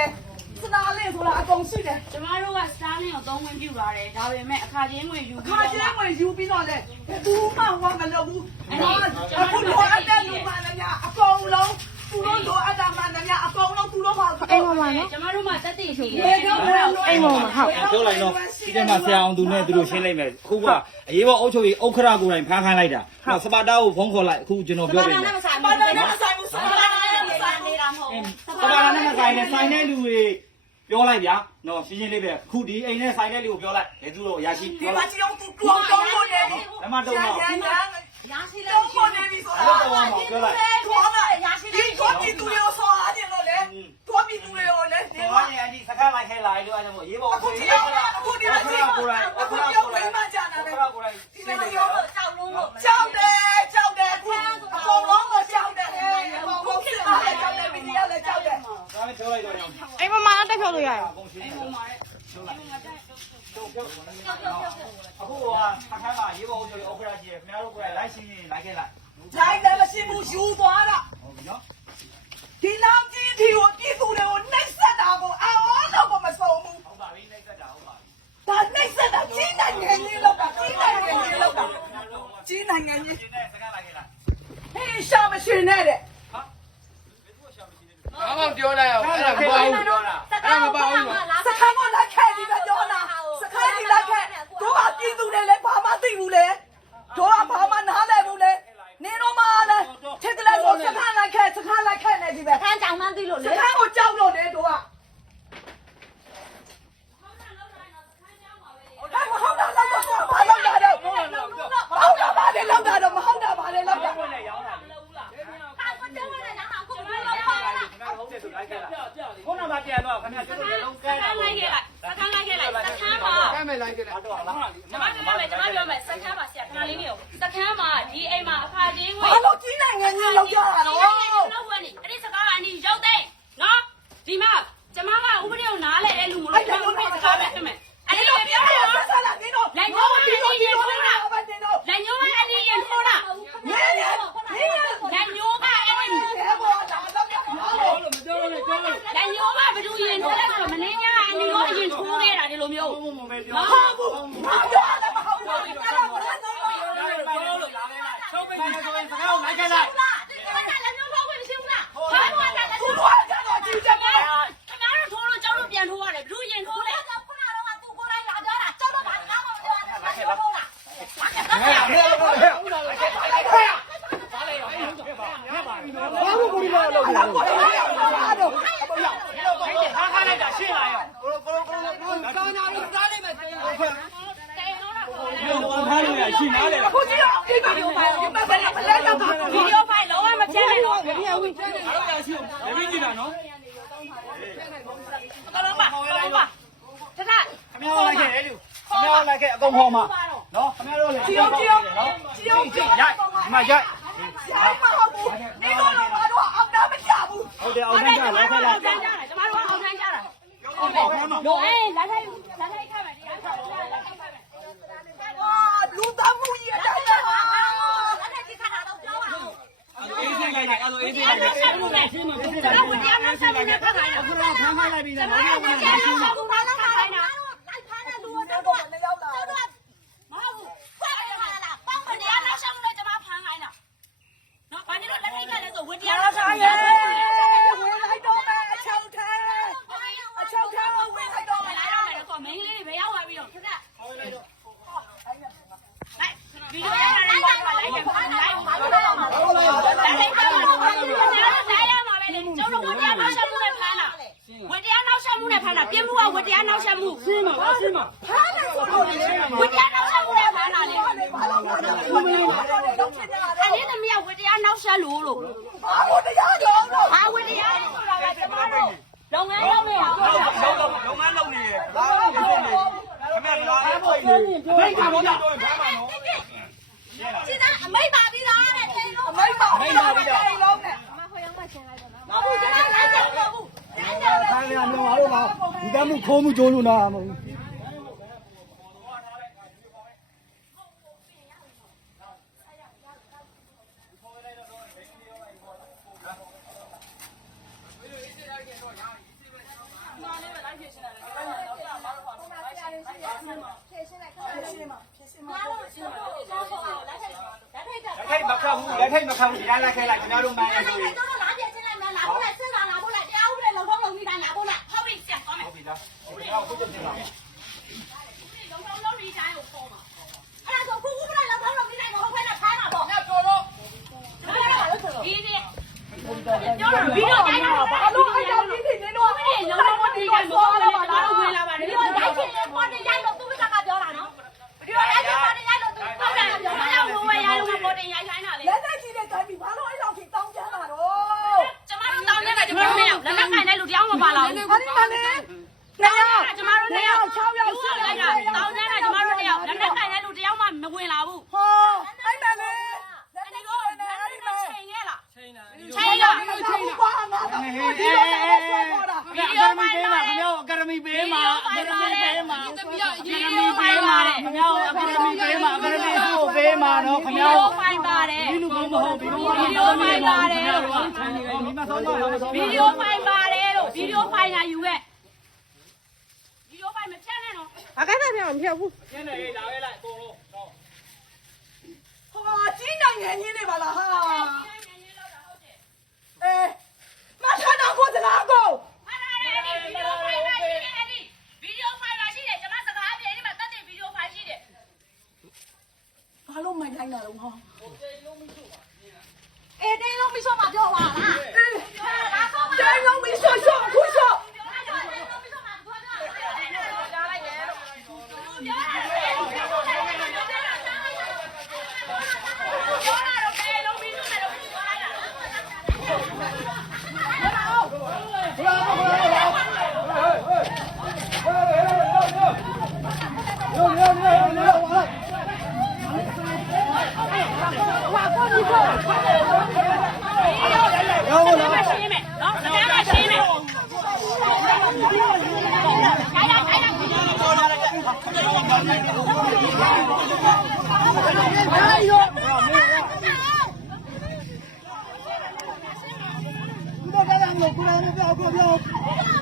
တယ်စနာလင်းဆိုတာအကုန်ရှိတယ် ကျမတို့ကစတားလင်းကိုသုံးဝင်ပြူလာတယ်ဒါပေမဲ့အခါချင်းဝင်ယူ ခါချင်းဝင်ယူပြီးတော့လေဘူးမှဟောမလုပ်ဘူးအခုတော့အတက်လူမှလည်းအကုန်လုံးသူတို့လိုအပ်တာမှလည်းအကုန်လုံးသူတို့ပါ အိမ်ပေါ်မှာနော် ကျမတို့မှတက်တည်ရှိတယ် အိမ်ပေါ်မှာဟုတ် ပြောလိုက်တော့ဒီထဲမှာဆရာအောင်သူနဲ့သူတို့ရှင်းလိုက်မယ်အခုကအရေးပေါ်အုပ်ချုပ်ရေးဥက္ခရာကိုယ်တိုင်ဖမ်းခိုင်းလိုက်တာစပါတာကိုဖုန်းခေါ်လိုက်အခုကျွန်တော်ပြောပြမယ် ပါလာနဲ့ဆိုင်မှုဆိုင်လာနဲ့ဆိုင်နေတာမဟုတ် စပါတာနဲ့ဆိုင်နဲ့ဆိုင်တဲ့လူတွေပြောလိုက်ဗျာနော်ရှင်းရှင်းလေးပဲအခုဒီအိမ်နဲ့ဆိုင်တဲ့လူကိုပြောလိုက်ဘယ်သူတော့ရရှိ ဒီ ပြော မှာ လိုက် ကြည့်အောင်သူတောင်းလို့နေပြီ လမ်းမတော့မှာ ရရှိလဲတောင်းနေပြီဆိုတာ တော့တော့မှာပြောလိုက် ထောင်းလိုက်ရရှိဒီတော့ဒီသူရောဆောအားတယ်လို့လေတော့ဒီသူရောလေဒီ ဒီ မှာ မှာဒီစကားလိုက်ခဲလာလို့အဲ့ဒါမို့ရေးပေါ် အခုဒီအခုဒီမှာကိုယ်တိုင်အခုပြောမိမကြတာလေဒီလိုရောကြောက်လို့ကြောက်တယ်ခုအကုန်လုံးမကြောက်တယ်အကုန်လုံးဖြစ်လာတယ်ကြောက်တယ်ဗီဒီယိုလည်းကြောက်တယ် ဒါနဲ့ပြောလိုက်တော့ရအောင် အိမ်ပေါ်မှာတက်ဖြုတ်လို့ရရ အကုန်ရှင်းတယ်အခုကအခါကရေးပေါ်အုပ်ချုပ်ရေးဥက္ခရာရှိရခင်ဗျားတို့ကိုယ်လိုက်ရှင်းရင်လိုက်ခဲ့လိုက် လိုက်တယ်မရှိဘူးယူသွားတာ ဟုတ်ပြီနော် ဒီလောက်ကြီးဒီကိုပြည်သူတွေကိုနှိပ်စက်တာကိုအော်တော့မဆုံးဘူး ဟုတ်ပါပြီနှိမ့်ဆက်တာဟုတ်ပါပြီ ဒါနှိပ်စက်တာကြီးနိုင်ငံကြီးလောက်တာကြီးနိုင်ငံကြီးလောက်တာကြီးနိုင်ငံကြီး ရှင်းတဲ့စကားလိုက်ခဲ့လိုက် ဟေးရှာမရှင်နဲ့တဲ့ ဘာမှပြောလိုက်အောင်အဲ့ဒါမပေါ့ဘူးပြောတာအဲ့ဒါမပေါ့ဘူး စခန်းကလိုက်ခဲ့ဒီကပြောတာစခန်းကြီးလိုက်ခဲ့တို့ကပြည်သူတွေလည်းဘာမှသိဘူးလေတို့ကဘာမှနားလည်ဘူးလေနေတော့မှလည်းထစ်ကလေးဆိုစခန်းလိုက်ခဲ့နေဒီပဲ ခန်းကြောင်မှန်းသိလို့ စ လေ ခန်းကိုကြောက်လို့လေတို့ကဟုတ်တာလောက်တော့ဘာလောက်တာတော့ဟုတ်တာဘာလဲလောက်တာတော့မဟုတ်တာဘာလဲလောက်တာ ဘယ်နဲ့ရောင်းတာလဲ ကျမတို့ ခင်ဗျားဟုတ်တယ်ဆိုလိုက်ခဲ့လိုက်ခုနကပြန်တော့ခင်ဗျားကျွတ်တယ်လုံးကဲတာ လိုက်ခဲ့လိုက်စခန်းလိုက်ခဲ့လိုက်စခန်းမှာ ကဲမယ်လိုက်ကြတယ် တော့လား ကျမပြောမယ်စခန်းမှာဆရာခဏလေးနေအောင်စခန်းမှာဒီအိမ်မှာအခါချင်းဝင် ဘာလို့ကြီးနိုင်ငံကြီးလောက်ကြတာတော့ လောက်ဝင်နေအဲ့ဒီစကားကအနီရောက်တဲ့နော်ဒီမှာကျမကဥပဒေကိုနားလဲတဲ့လူမလို့ကျမဥပဒေစကားပဲဖြစ်မယ်အဲ့ဒီလိုပြောတယ်နော် ဆက်လာနေတော့ လက်ညှိုးကနေရင်ထိုးတာလက်ညှိုးကနေရင်ထိုးတာ နေနေ လက်ညှိုးကအဲ့ဒီ နေဘောလာတော့ရအောင် မပြောလို့ပြောလို့ လက်ညှိုးကဘယ်သူရင်ထိုးလဲဆိုတော့မင်းညာအနီရောအရင်ထိုးခဲ့တာဒီလိုမျိုး ဘုံဘုံပဲပြော ဟုတ်ဘူးဘာပြောလဲမဟုတ်ဘူးအဲ့ဒါဘာလဲ ချုပ်မိနေဆိုရင်စကားကိုလိုက်ခဲ့လိုက် ဒီကနေ့လက်ညှိုးဖောက်ဝင်မရှိဘူးလားဘာလို့လဲလက်ညှိုး သူတို့ကကြတော့ကြည့်ကြတယ် ခင်ဗျားတို့ထိုးလို့ကျောင်းတို့ပြန်ထိုးရတယ်ဘယ်သူရင်ထိုးလဲ ခုနကတော့သူကိုယ်တိုင်လာကြတာကျောင်းတော့ဘာမှမပြောတာဘာလို့လဲ ဘာလို့ကိုလာလို့ ဘာလို့လဲဘာလို့ ခါခါလိုက်တာရှင်းလာရော ကာနာလို့စားလိုက်မယ် တဲတော့တာ ခါလို့ရရှင်းနားလေ အခုကြည့်အောင်ဒီမှာပြောပါဦးဒီမှာဘယ်လဲတော့ပါ ဗီဒီယိုဖိုင်လုံးဝမပြတ်နိုင်တော့ ဒီကဝင်ချဲတယ် အားရရှိအောင်ဒီကြည့်တာနော် ကလုံးပါလုံးပါတထ ခင်ဗျားလိုက်ခဲ့လေလူခင်ဗျားလိုက်ခဲ့အကုန်ဟောမှာနော်ခင်ဗျားတို့လည်း ကြည့်အောင်ကြည့်အောင်ကြည့်အောင်ကြည့်အောင် ရိုက်ဒီမှာရိုက် ရိုက်မဟုတ်ဘူးဒီလိုတော့ဘာတော့အောင်တာမချဘူး ဟုတ်တယ်အောင်တန်းကြလိုက်ခဲ့လိုက် ကျမတို့အောင်ထမ်းကြတာတို့အေးလက်ထိုက်ခတ်မယ်တရားခတ်မယ်လက်ထိုက်ခတ်မယ် 哇，卢大木也在这啊！ အေးစင်လိုက်အဲ့လိုအေးစင်လိုက် ဆက်မှုနဲ့ကျွန်တော်ဝင်တရားနဲ့ဆက်မှုနဲ့ဖတ်ခိုင်းတာ အခုတော့ဖမ်းခိုင်းလိုက်ပြီ ကျွန် နော် တော်ဝင်တရားနဲ့ဆက်မှုနဲ့ဖတ်ခိုင်းတာ 这个没要了。 မဟုတ်ဘူးဖတ်ရလားပေါင်းဝင်တရားနဲ့ဆက်မှုနဲ့ကျွန်မဖမ်းခိုင်းတာနော်ဘာလို့လက်ထိုက်ခတ်လဲဆိုဝင်တရားနဲ့ဆက်မှုနဲ့ 回来多没？秋天，秋天我回来多没？ လာရမယ်ဆိုမင်းလေးတွေဘယ်ရောက်သွားပြီးတော့ခက်ခက်လိုက်ဗီဒီယိုရတာလိုက်ပါလိုက်တယ်လိုက်ပါလိုက်ပါလိုက်ပါကျောင်းတော်ဝင်တရားနောက်ဆက်မှုနဲ့ဖမ်းတာဝင်တရားနောက်ဆက်မှုနဲ့ဖမ်းတာပြင်းမှုကဝင်တရားနောက်ဆက်မှုရှင်းပါရှင်းပါ 他那时候你 ဝင်တရားနောက်ဆက်မှုနဲ့ဖမ်းတာလေ 把老板娘我你都听见了 အဲ့ဒီသမီးကဝင်တရားနောက်ဆက်လို့ 把我的牙咬了。 ဟာဝင်တရားဆိုတာကကျမတို့လုပ်ငန်းလုပ်နေတာပြောတာ လုံးငန်းလုံးနေတယ်ဘာလို့ဖြစ်နေခင်ဗျားပြောအားဖို့နေဖိတ်ခါတော့တော့ဖမ်းပါနော် 现在没打的啦，没把，没把的。老布，来讲老布，来讲。 ခိုင်းရမြောင်အားလို့လားဒီကမှုခိုးမှုကြိုးလို့လားမဟုတ် ရှင်းတယ်တော့တာဘာလို့ခေါ်လဲဖြေရှင်းမှာ လက်ထိတ်မခတ်ဘူးလက်ထိတ်မခတ်ဘူးဒီတိုင်းလိုက်ခဲလိုက်ကျွန်တော်တို့မှန်းရဆိုရင် ဟုတ်ပြီဆက်သွားမယ် ဟုတ်ပြီလားဟုတ်ပြီတော့ခုချက်ပြပါ လုံးဒီတိုင်းကိုပေါ်မှာ ဒီဒီပြောတော့ဗီဒီယိုတိုင်းတော့ဘာလို့အဲ့လိုဒီနေတော့ဒီလုံးလုံးဒီတိုင်းပေါ်လာပါတော့ဝင်လာပါတယ်ဒီလိုတိုင်းချင်းပေါ်နေရိုက်တော့သူကပြောတာနော်ဗီဒီယိုတိုင်းပေါ်နေရိုက်တော့သူဟုတ်တယ်ပြောတာလို့ဝယ်ရလို့ပေါ်တင်ရိုက်ခိုင်းတာလေ လက်သက်ကြီးတဲ့တိုင်းပြီးဘာလို့အဲ့လောက်ထိတောင်းကြတာတော့ ကျမတို့တောင်းနေတာကျမတို့နဲ့လက်လက်ခိုင်တဲ့လူတယောက်မပါလာဘူး ဟာဒီမှာလေ ကျမတို့နဲ့6ယောက်ရှိလိုက်တာတောင်းနေတာကျမတို့နဲ့လက်လက်ခိုင်တဲ့လူတယောက်မှမဝင်လာဘူး ဟောအဲ့မဲ့လေလက်သက်ကြီးတဲ့အဲ့ဒီမှာ ချိန်ခဲ့လား ချိန်တာဘာငါတော့ဒီလိုဆွဲပေါ်တာ အကယ်ဒမီပေးမှာခင်ဗျားအကယ်ဒမီပေးမှာအကယ်ဒမီပေးမှာအကယ်ဒမီပေးမှာခင်ဗျားအကယ်ဒမီပေးမှာအကယ်ဒမီကိုပေးမှာနော်ခင်ဗျား ဖိုင်ပါတယ် ဒီလူကမဟုတ်ဘူးဗီဒီယိုဖိုင်ပါတယ်မိမဆောင်တော့လား ဗီဒီယိုဖိုင်ပါတယ်လို့ဗီဒီယိုဖိုင်လာယူခဲ့ဗီဒီယိုဖိုင်မဖြတ်နဲ့နော် အကဲဆက်ပြောင်းမပြောဘူး ကျင်းနေလာခဲ့လိုက်အကုန်လုံးတော့ ဟာကြီးနိုင်ငံကြီးနေပါလားဟာအေးမဆန်းတော့ကိုစကားကို ဟာရတယ်ဗီဒီယိုဖိုင်လာရှိတယ်အဲ့ဒီဗီဒီယိုဖိုင်လာရှိတယ်ကျွန်မစကားပြေဒီမှာတက်တဲ့ဗီဒီယိုဖိုင်ရှိတယ် ဘာလို့မိုင်တိုင်းတာတော့ဟာ အေးတင်းလုံးပြီးဆိုမှပြောပါလား တိုင်းလုံးပြီးဆော့ဆော့ခုဆော့ 不要干了，我过来，不要。